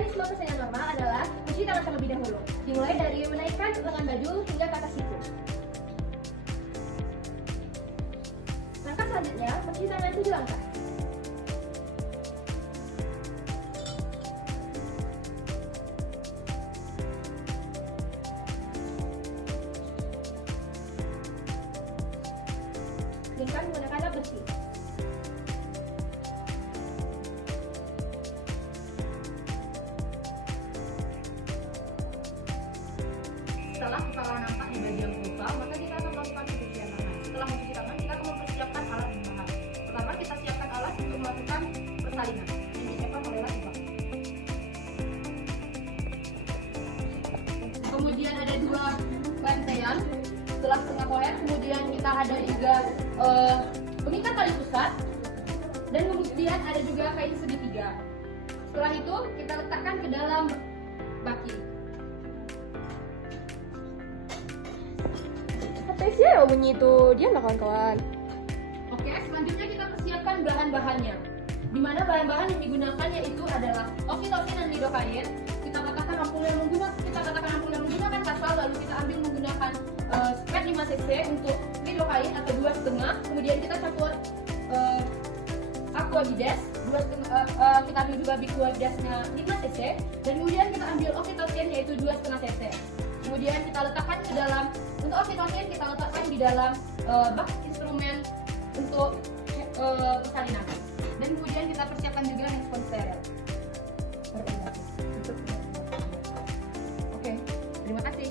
Mekanisme persalinan normal adalah cuci tangan terlebih dahulu, dimulai dari menaikkan lengan baju hingga ke atas siku. Langkah selanjutnya, mencuci tangan 7 langkah. Keringkan menggunakan lap bersih. Setelah kepala nampak di bagian vulva, maka kita akan melakukan pencucian tangan. Setelah mencuci tangan, kita akan mempersiapkan alat dan bahan. Pertama, kita siapkan alat untuk melakukan persalinan. Ini disiapkan oleh alat juga. Kemudian ada 2 bantayan setelah setengah koher. Kemudian kita ada juga pengikat tali pusat, dan kemudian ada juga kain segitiga. Setelah itu kita letakkan ke dalam baki. Tesnya ya bunyi itu dia lah kawan-kawan. Oke, selanjutnya kita persiapkan bahan-bahannya. Di mana bahan-bahan yang digunakan yaitu adalah oksitosin dan lidokain. Kita katakan ampul yang menggunakan kasal, lalu kita ambil menggunakan spray 5 cc untuk lidokain atau 2,5. Kemudian kita campur aquabides, kita ambil juga aquabidesnya 5 cc, dan kemudian kita ambil oksitosin yaitu 2,5 cc. Kemudian kita letakkan ke dalam, untuk oksitosin kita letakkan di dalam bak instrumen untuk persalinan. Dan kemudian kita persiapkan juga handphone steril. Oke, terima kasih.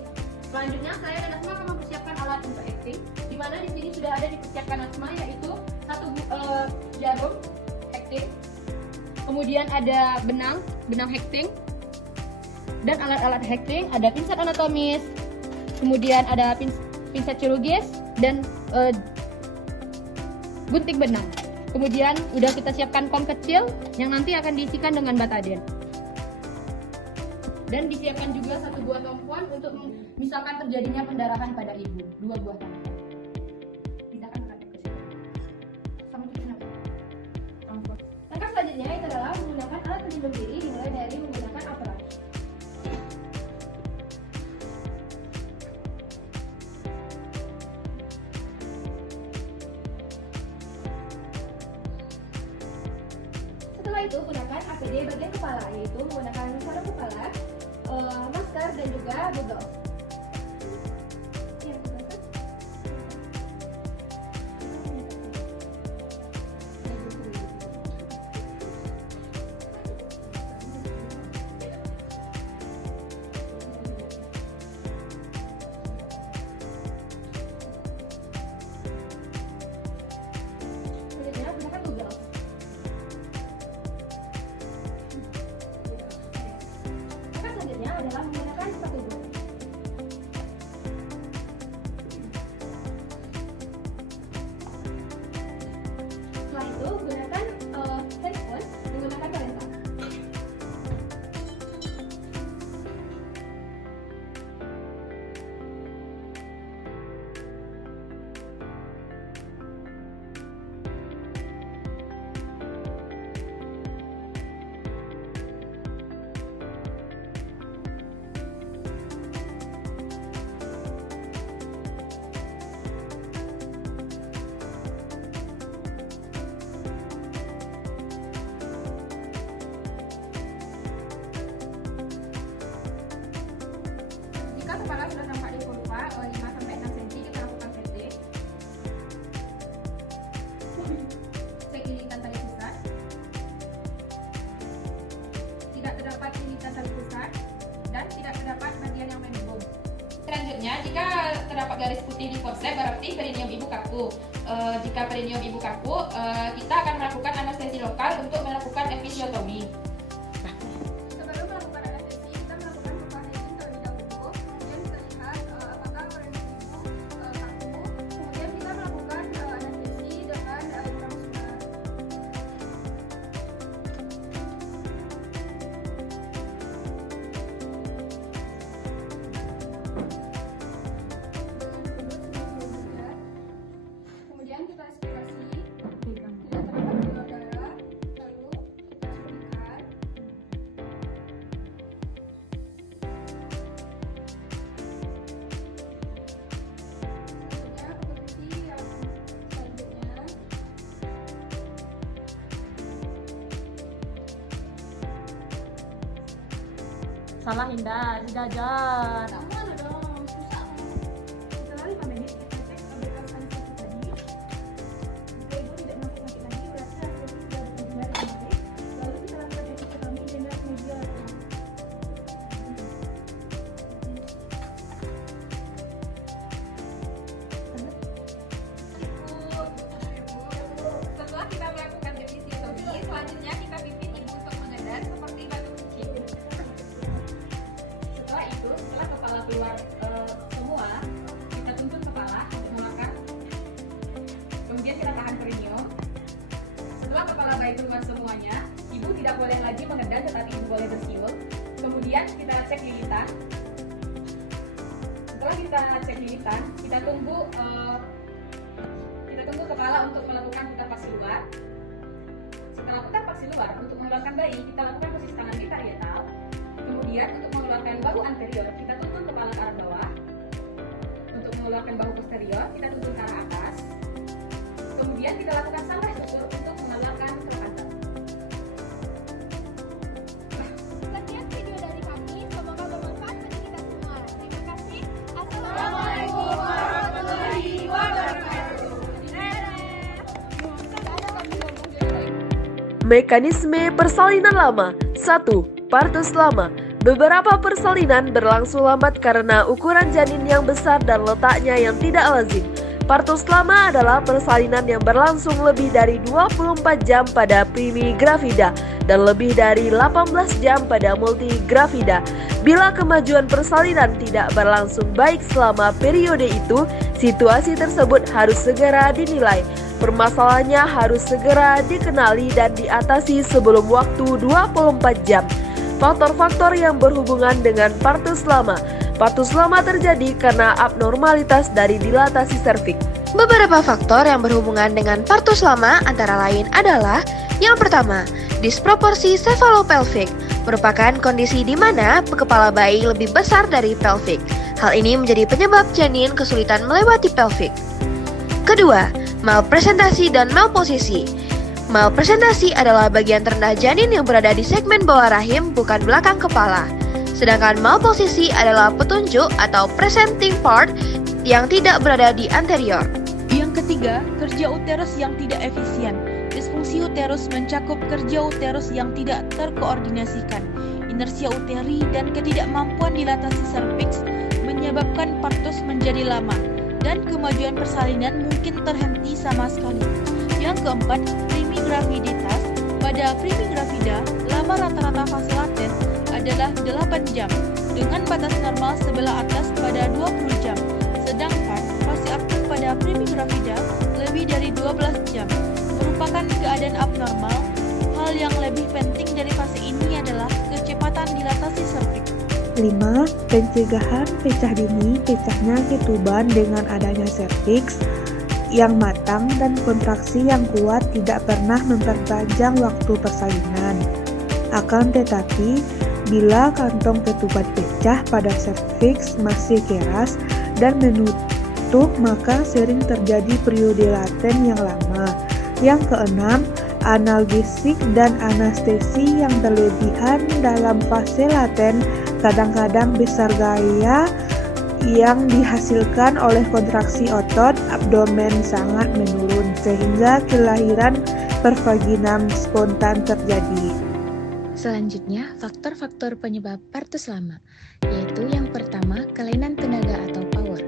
Selanjutnya saya dan Asma akan mempersiapkan alat untuk acting, di mana di sini sudah ada dipersiapkan Asma yaitu 1 jarum acting, kemudian ada benang acting, dan alat-alat acting ada pinset anatomis, kemudian ada pinset kirurgis, dan gunting benang. Kemudian udah kita siapkan kom kecil yang nanti akan diisikan dengan bataden. Dan disiapkan juga 1 buah tompon untuk misalkan terjadinya pendarahan pada ibu, 2 buah tompon. Silakan menghadap ke sini. Sama ke sini. Langkah selanjutnya itu adalah menggunakan alat pelindung diri, dimulai dari menggunakan apron. Setelah itu gunakan APD bagian kepala, yaitu menggunakan sarung kepala, masker, dan juga budol. Selanjutnya gunakan budol. Selanjutnya adalah menggunakan sepatu boot. Setelah itu gunakan handphone menggunakan parental. Jika kepala sudah tampak di vulva 5-6 cm, kita lakukan PT. Cek ilitan tali pusat. Tidak terdapat ilitan tali pusat dan tidak terdapat bagian yang membom. Selanjutnya, jika terdapat garis putih di forceps, berarti perineum ibu kaku. Jika perineum ibu kaku, kita akan melakukan anestesi lokal untuk melakukan episiotomi. Sebelum melakukan anestesi, kita melakukan buka healing terlebih dahulu. Kemudian kita lihat apakah perineum ibu kaku. Kemudian kita melakukan anestesi dengan intramuskular. Kemudian kita aspirasi, tidak terdapat donor darah, lalu kita pulihkan. Salah Indah, dijajar. Mana dong, susah. Setelah 5 menit kita cek kebebasan satu tadi. Jika ibu tidak mampu sakit lagi, berarti hasilnya sudah benar-benar dengan baik. Lalu kita lakukan etika kami dengan media lateral. Setelah kita melakukan episiotomi, selanjutnya kita pimpin ibu untuk mengendar seperti batu kucing. Setelah itu, setelah kepala keluar semua, kita tuntun kepala untuk memakan. Kemudian kita tahan perineum. Setelah kepala bayi keluar semuanya, ibu tidak boleh lagi mengendar, tetapi ibu boleh bersiul. Kemudian kita cek lilitan. Setelah kita cek lilitan, kita tunggu kepala untuk melakukan putar paksi luar. Setelah putar paksi luar, untuk mengeluarkan bayi, kita lakukan posisi tangan di parietal. Kemudian untuk mengeluarkan bahu anterior, kita tuntun kepala ke arah bawah. Untuk mengeluarkan bahu posterior, kita tuntun ke arah atas. Kemudian kita lakukan sampai susur untuk mengeluarkan ke pantat. Sekian video dari kami, semoga bermanfaat bagi kita semua. Terima kasih. Assalamualaikum warahmatullahi wabarakatuh. Mekanisme persalinan lama. 1. Partus lama. Beberapa persalinan berlangsung lambat karena ukuran janin yang besar dan letaknya yang tidak lazim. Partus lama adalah persalinan yang berlangsung lebih dari 24 jam pada primigravida dan lebih dari 18 jam pada multigravida. Bila kemajuan persalinan tidak berlangsung baik selama periode itu, situasi tersebut harus segera dinilai. Permasalahannya harus segera dikenali dan diatasi sebelum waktu 24 jam. Faktor-faktor yang berhubungan dengan partus lama. Partus lama terjadi karena abnormalitas dari dilatasi serviks. Beberapa faktor yang berhubungan dengan partus lama antara lain adalah: yang pertama, disproporsi cephalopelvic, merupakan kondisi di mana kepala bayi lebih besar dari pelvic. Hal ini menjadi penyebab janin kesulitan melewati pelvic. Kedua, malpresentasi dan malposisi. Malpresentasi adalah bagian terendah janin yang berada di segmen bawah rahim, bukan belakang kepala. Sedangkan malposisi adalah petunjuk atau presenting part yang tidak berada di anterior. Yang ketiga, kerja uterus yang tidak efisien. Disfungsi uterus mencakup kerja uterus yang tidak terkoordinasikan. Inersia uteri dan ketidakmampuan dilatasi serviks menyebabkan partus menjadi lama, dan kemajuan persalinan mungkin terhenti sama sekali. Yang keempat, primigraviditas. Pada primigravida, lama rata-rata fase laten adalah 8 jam, dengan batas normal sebelah atas pada 20 jam. Sedangkan fase aktif pada primigravida lebih dari 12 jam, merupakan keadaan abnormal. Hal yang lebih penting dari fase ini adalah kecepatan dilatasi serviks. 5. Pencegahan pecah dini. Pecahnya ketuban dengan adanya serviks yang matang dan kontraksi yang kuat tidak pernah memperpanjang waktu persalinan. Akan tetapi, bila kantong ketuban pecah pada serviks masih keras dan menutup, maka sering terjadi periode laten yang lama. Yang keenam, analgesik dan anestesi yang berlebihan dalam fase laten kadang-kadang besar gaya yang dihasilkan oleh kontraksi otot abdomen sangat menurun sehingga kelahiran pervaginam spontan terjadi. Selanjutnya, faktor-faktor penyebab partus lama, yaitu yang pertama, kelainan tenaga atau power.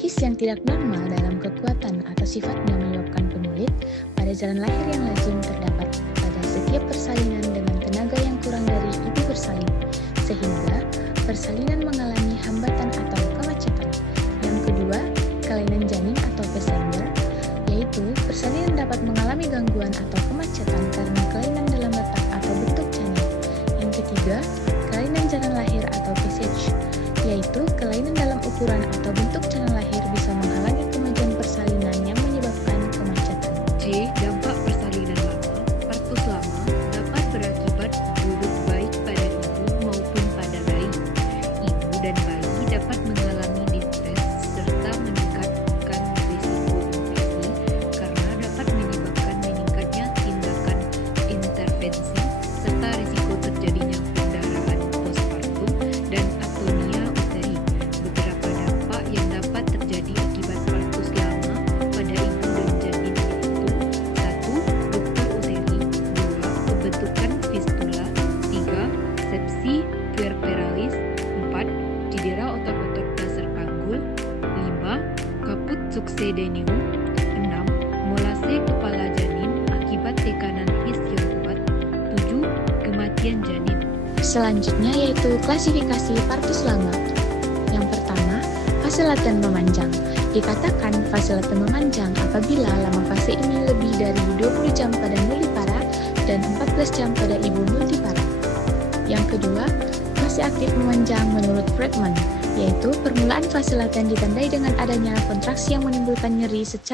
His yang tidak normal dalam kekuatan atau sifatnya menyebabkan penyulit pada jalan lahir yang lazim terdapat pada setiap persalinan dengan tenaga yang kurang dari ibu bersalin, sehingga persalinan mengalami hambatan atau kemacetan. Yang kedua, kelainan janin atau passenger, yaitu persalinan dapat mengalami gangguan atau kemacetan karena kelainan dalam letak atau bentuk janin. Yang ketiga, kelainan jalan lahir atau passage, yaitu kelainan dalam ukuran atau bentuk jalan lahir bisa menghalangi kemajuan persalinan yang menyebabkan kemacetan. J. Dampak persalinan lama. Partus lama dapat berakibat buruk baik pada ibu maupun pada bayi. Ibu dan bayi dapat mengalami distres serta meningkatkan risiko infeksi karena dapat menyebabkan meningkatnya tindakan toksedenium. 6. Molase kepala janin akibat tekanan his yang kuat. 7. Kematian janin. Selanjutnya yaitu klasifikasi partus lama. Yang pertama, fase laten memanjang. Dikatakan fase laten memanjang apabila lama fase ini lebih dari 20 jam pada nulipara dan 14 jam pada ibu multipara. Yang kedua, fase aktif memanjang menurut Bregman, yaitu permulaan fase laten ditandai dengan adanya kontraksi yang menimbulkan nyeri secara